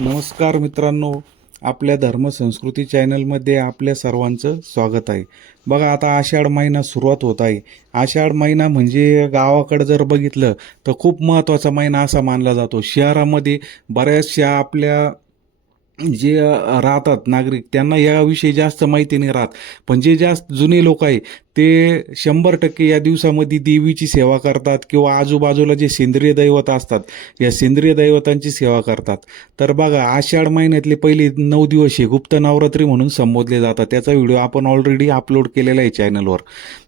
नमस्कार मित्रांनो, आपल्या धर्मसंस्कृती चॅनलमध्ये आपल्या सर्वांचं स्वागत आहे. बघा, आता आषाढ महिना सुरुवात होत आहे. आषाढ महिना म्हणजे गावाकडे जर बघितलं तर खूप महत्त्वाचा महिना असा मानला जातो. शहरामध्ये बऱ्याचशा आपल्या जे राहतात नागरिक, त्यांना याविषयी जास्त माहिती नाही राहत. पण जे जास्त जुने लोक आहे ते 100% या दिवसामध्ये देवीची सेवा करतात किंवा आजूबाजूला जे सेंद्रिय दैवत असतात या सेंद्रिय दैवतांची सेवा करतात. तर बघा, आषाढ महिन्यातले पहिले 9 दिवस हे गुप्त नवरात्री म्हणून संबोधले जातात. त्याचा व्हिडिओ आपण ऑलरेडी अपलोड केलेला आहे चॅनलवर.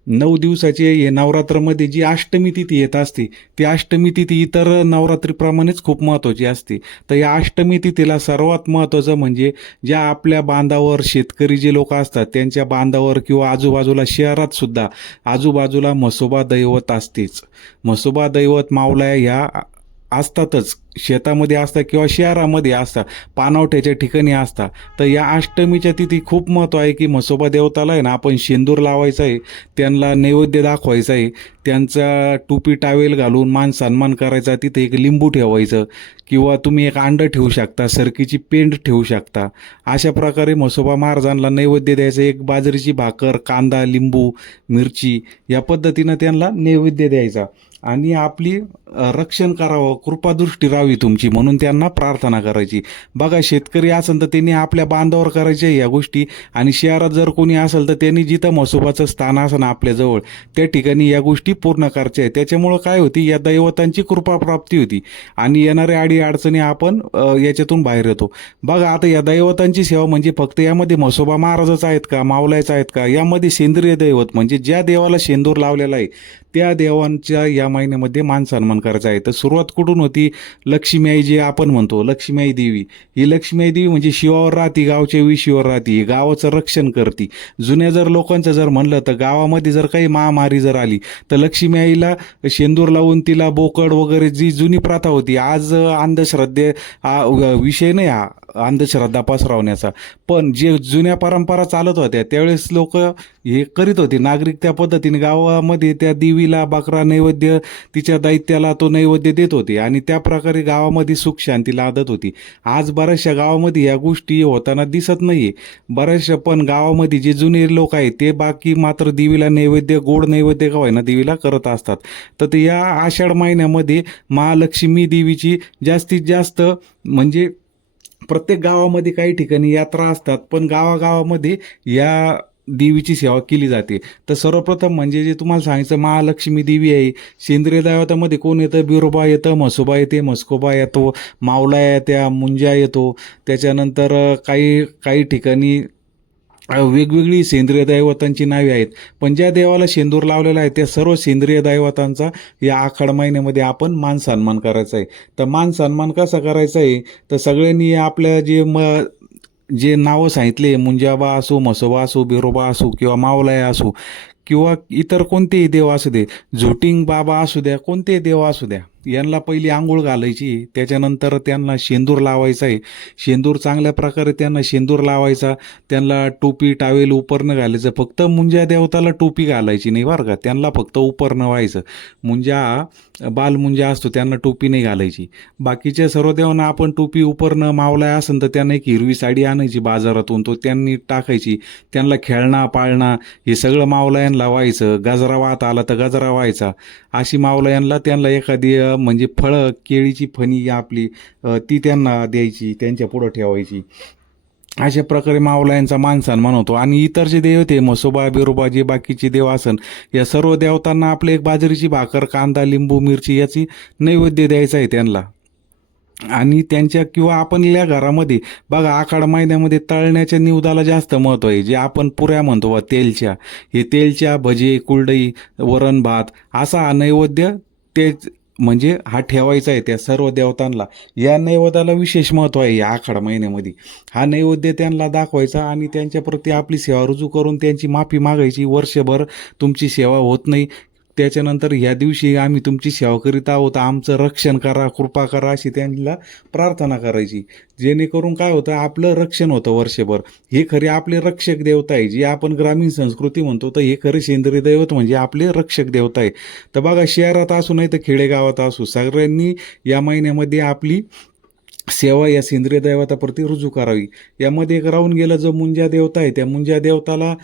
9 दिवसाचे हे नवरात्रामध्ये जी अष्टमी तिथी येत असते, ती अष्टमी तिथी इतर नवरात्रीप्रमाणेच खूप महत्त्वाची असते. तर या अष्टमी तिथीला सर्वात महत्त्वाचं म्हणजे ज्या आपल्या बांधावर शेतकरी जे लोक असतात त्यांच्या बांधावर किंवा आजूबाजूला शहरात सुद्धा आजूबाजूला म्हसोबा दैवत असतेच. म्हसोबा दैवत मावल्या ह्या असतातच, शेतामध्ये असतात किंवा शहरामध्ये असतात, पाणवठ्याच्या ठिकाणी असतात. तर या अष्टमीच्या तिथी खूप महत्त्व आहे की म्हसोबा देवताला आहे ना आपण शेंदूर लावायचा आहे, त्यांना नैवेद्य दाखवायचा आहे, त्यांचा टोपी टावेल घालून मान सन्मान करायचा, तिथे एक लिंबू ठेवायचं किंवा तुम्ही एक अंड ठेवू शकता, सरकीची पेंड ठेवू शकता. अशा प्रकारे म्हसोबा महाराजांना नैवेद्य द्यायचं. एक बाजरीची भाकर, कांदा, लिंबू, मिरची या पद्धतीनं त्यांना नैवेद्य द्यायचा आणि आपली रक्षण करावं, कृपादृष्टी राहावी तुमची म्हणून त्यांना प्रार्थना करायची. बघा, शेतकरी असेल तर त्यांनी आपल्या बांधावर करायच्या या गोष्टी, आणि शहरात जर कोणी असेल तर त्यांनी जिथं म्हसोबाचं स्थान असेल ना आपल्याजवळ त्या ठिकाणी या गोष्टी पूर्ण करायच्या आहेत. त्याच्यामुळं काय होती, या दैवतांची कृपा प्राप्ती होती आणि येणाऱ्या अडीअडचणी आपण याच्यातून बाहेर येतो. बघा, आता या दैवतांची सेवा म्हणजे फक्त यामध्ये म्हसोबा महाराजच आहेत का, मावलायचं आहेत का, यामध्ये सेंद्रिय दैवत म्हणजे ज्या देवाला शेंदूर लावलेला आहे त्या देवांच्या या महिन्यामध्ये मान सन्मान करायचा आहे. तर सुरुवात कुठून होती, लक्ष्मी आई जे आपण म्हणतो, लक्ष्मी आई देवी, ही लक्ष्मी आई देवी म्हणजे शिवावर राहती, गावच्या विशीवर राहती, गावाचं रक्षण करते. जुन्या जर लोकांचं जर म्हणलं तर गावामध्ये जर काही महामारी जर आली तर लक्ष्मी आईला शेंदूर लावून तिला बोकड वगैरे जी जुनी प्रथा होती, आज अंधश्रद्धे विषय नाही हा अंधश्रद्धा पसरवण्याचा, पण जे जुन्या परंपरा चालत होत्या त्यावेळेस लोक हे करीत होते. नागरिक त्या पद्धतीने गावामध्ये त्या देवीला बकरा नैवेद्य, तिच्या दैत्याला तो नैवेद्य देत होते आणि त्या प्रकारे गावामध्ये सुख शांती लादत होती. आज बऱ्याचशा गावामध्ये या गोष्टी होताना दिसत नाहीये बऱ्याचशा, पण गावामध्ये जे जुने लोक आहेत ते बाकी मात्र देवीला नैवेद्य, गोड नैवेद्य का होईना देवीला करत असतात. तर या आषाढ महिन्यामध्ये महालक्ष्मी देवीची जास्तीत जास्त म्हणजे प्रत्येक गावामध्ये काही ठिकाणी यात्रा असतात, पण गावागावामध्ये या देवीची सेवा केली जाते. तर सर्वप्रथम म्हणजे जे तुम्हाला सांगायचं, महालक्ष्मी देवी आहे. सेंद्रिय दैवतामध्ये कोण येतं, बिरोबा येतं, म्हसोबा येते, म्हस्कोबा येतो, मावला येत्या, मुंजा येतो. त्याच्यानंतर काही काही ठिकाणी वेगवेगळी सेंद्रिय दैवतांची नावे आहेत. पण ज्या देवाला शेंदूर लावलेला आहे त्या सर्व सेंद्रिय दैवतांचा या आखाड महिन्यामध्ये आपण मान सन्मान करायचा आहे. तर मान सन्मान कसा करायचा आहे, तर सगळ्यांनी आपल्या जे नावं सांगितले, मुंजाबा असो, म्हसोबा असो, बिरोबा असो किंवा मावलाया असो किंवा इतर कोणतेही देव असू दे, झोटिंग बाबा असू द्या, कोणतेही देव असू द्या, यांना पहिली आंघोळ घालायची. त्याच्यानंतर त्यांना शेंदूर लावायचा आहे. शेंदूर चांगल्या प्रकारे त्यांना शेंदूर लावायचा, त्यांना टोपी टावेल उपरणं घालायचं. फक्त मुंजा देवताला टोपी घालायची नाही बरं का, त्यांना फक्त उपरणं व्हायचं. मुंजा बालमुंजा असतो त्यांना टोपी नाही घालायची. बाकीच्या सर्व देवांना आपण टोपी उपरणं, मावलाय असेल तर त्यांना एक हिरवी साडी आणायची बाजारातून, तो त्यांनी टाकायची. त्यांना खेळणा पाळणा हे सगळं मावलायांना व्हायचं. गजरा वाहत आला तर गजरा व्हायचा. अशी मावलायांना त्यांना एखादी म्हणजे फळं, केळीची फणी आपली ती त्यांना द्यायची, त्यांच्या पुढं ठेवायची. अशा प्रकारे मावलायांचा मान सन्मान होतो. आणि इतर जे देव ते म्हसोबा, बिरोबा, जे बाकीचे देव असन, या सर्व देवतांना आपले एक बाजरीची भाकर, कांदा, लिंबू, मिरची याची नैवेद्य द्यायचा आहे त्यांना. आणि त्यांच्या किंवा आपल्या घरामध्ये बघा, आखाड महिन्यामध्ये तळण्याच्या निवदाला जास्त महत्त्व आहे. जे आपण पुऱ्या म्हणतो तेलच्या, हे तेलच्या, भजे, कुरडई, वरण भात असा हा नैवेद्य ते म्हणजे हा ठेवायचा आहे त्या सर्व देवतांना. या नैवेद्याला विशेष महत्त्व आहे. या आखाड महिन्यामध्ये हा नैवेद्य त्यांना दाखवायचा आणि त्यांच्याप्रती आपली सेवा रुजू करून त्यांची माफी मागायची. वर्षभर तुमची सेवा होत नाही, त्याच्यानंतर ह्या दिवशी आम्ही तुमची सेवा करीत आहोत, आमचं रक्षण करा, कृपा करा, अशी त्यांना प्रार्थना करायची. जेणेकरून काय होतं, आपलं रक्षण होतं वर्षभर. हे खरे आपले रक्षक देवता आहे. जी आपण ग्रामीण संस्कृती म्हणतो, तर हे खरे सेंद्रिय दैवत म्हणजे आपले रक्षक देवता आहे. तर बघा, शहरात असू नाही तर खेडेगावात असू, सगळ्यांनी या महिन्यामध्ये आपली सेवा या सेंद्रिय दैवताप्रती रुजू करावी. यामध्ये एक राहून गेला जो मुंजा देवता आहे, त्या मुंजा देवताला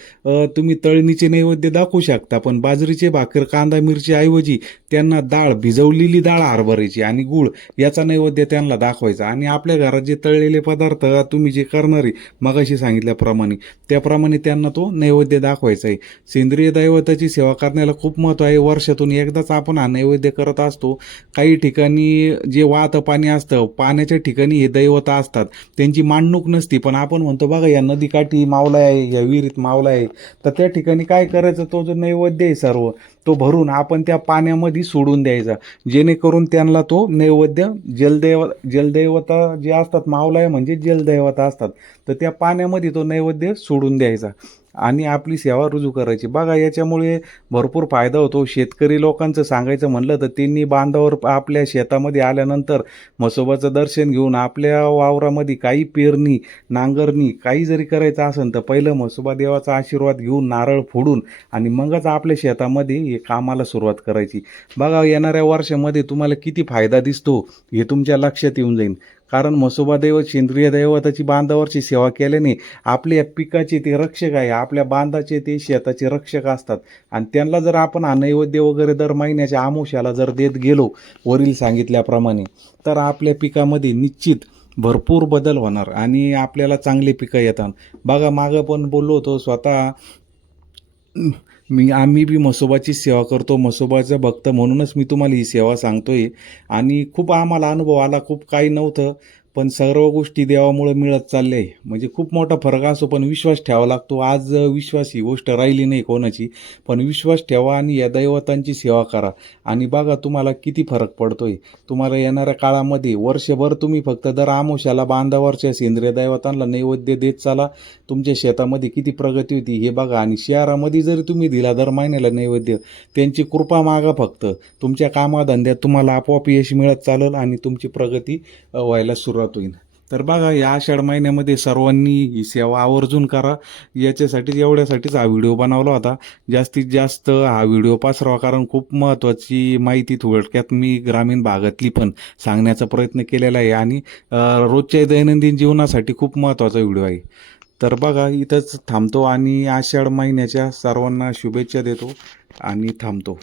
तुम्ही तळणीचे नैवेद्य दाखवू शकता, पण बाजरीचे भाकर कांदा मिरची ऐवजी त्यांना डाळ, भिजवलेली डाळ हरभऱ्याची आणि गूळ याचा नैवेद्य त्यांना दाखवायचा. आणि आपल्या घरात जे तळलेले पदार्थ तुम्ही जे करणारे मगाशी सांगितल्याप्रमाणे त्याप्रमाणे त्यांना तो नैवेद्य दाखवायचा आहे. सेंद्रिय दैवताची सेवा करण्याला खूप महत्त्व आहे. वर्षातून एकदाच आपण हा नैवेद्य करत असतो. काही ठिकाणी जे वाहतं पाणी असतं, पाण्याच्या ठिकाणी हे दैवता असतात, त्यांची मांडणूक नसती, पण आपण म्हणतो बघा या नदीकाठी मावला आहे, या विहिरीत मावला आहे, तर त्या ठिकाणी काय करायचं, तो जो नैवेद्य आहे सर्व तो भरून आपण त्या पाण्यामध्ये सोडून द्यायचा, जेणेकरून त्यांना तो नैवेद्य जलदैवता जे असतात, मावला आहे म्हणजे जलदैवता असतात, तर त्या पाण्यामध्ये तो नैवेद्य सोडून द्यायचा आणि आपली सेवा रुजू करायची. बघा याच्यामुळे भरपूर फायदा होतो. शेतकरी लोकांचं सांगायचं म्हणलं तर त्यांनी बांधावर आपल्या शेतामध्ये आल्यानंतर म्हसोबाचं दर्शन घेऊन आपल्या वावरामध्ये काही पेरणी नांगरणी काही जरी करायचं असेल तर पहिलं म्हसोबा देवाचा आशीर्वाद घेऊन नारळ फोडून आणि मगच आपल्या शेतामध्ये हे कामाला सुरुवात करायची. बघा येणाऱ्या वर्षामध्ये तुम्हाला किती फायदा दिसतो हे तुमच्या लक्षात येऊन जाईल. कारण म्हसोबा दैवत सेंद्रिय दैवताची बांधावरची सेवा केल्याने आपल्या पिकाचे ते रक्षक आहे, आपल्या बांधाचे ते शेताचे रक्षक असतात आणि त्यांना जर आपण हा नैवेद्य वगैरे दर महिन्याच्या आमुष्याला जर देत गेलो वरील सांगितल्याप्रमाणे, तर आपल्या पिकामध्ये निश्चित भरपूर बदल होणार आणि आपल्याला चांगले पिकं येतात. बघा मागं पण बोललो होतो स्वतः आम्ही बी म्हसोबाची सेवा करतो, म्हसोबाचा भक्त म्हणूनच मी तुम्हाला ही सेवा सांगतोय. आणि खूप आम्हाला अनुभव आला, खूप काही नव्हतं, पण सर्व गोष्टी देवामुळे मिळत चालले आहे. म्हणजे खूप मोठा फरक असो, पण विश्वास ठेवावा लागतो. आज विश्वास ही गोष्ट राहिली नाही कोणाची, पण विश्वास ठेवा आणि या दैवतांची सेवा करा आणि बघा तुम्हाला किती फरक पडतोय. तुम्हाला येणाऱ्या काळामध्ये वर्षभर तुम्ही फक्त दर आमोशाला बांधावरच्या सेंद्रिय दैवतांना नैवेद्य देत चाला, तुमच्या शेतामध्ये किती प्रगती होती हे बघा. आणि शहरामध्ये जरी तुम्ही दिला दर महिन्याला नैवेद्य, त्यांची कृपा मागा फक्त, तुमच्या कामाधंद्यात तुम्हाला आपोआप यश मिळत चालेल आणि तुमची प्रगती व्हायला सुरुवात होईल. तर बघा या आषाढ महिन्यामध्ये सर्वांनी ही सेवा आवर्जून करा. एवढ्यासाठीच हा व्हिडिओ बनवला होता. जास्तीत जास्त हा व्हिडिओ पसरवा, कारण खूप महत्त्वाची माहिती थोडक्यात मी ग्रामीण भागातली पण सांगण्याचा प्रयत्न केलेला आहे आणि रोजच्या दैनंदिन जीवनासाठी खूप महत्त्वाचा व्हिडिओ आहे. तर बघा इथंच थांबतो आणि आषाढ महिन्याच्या सर्वांना शुभेच्छा देतो आणि थांबतो.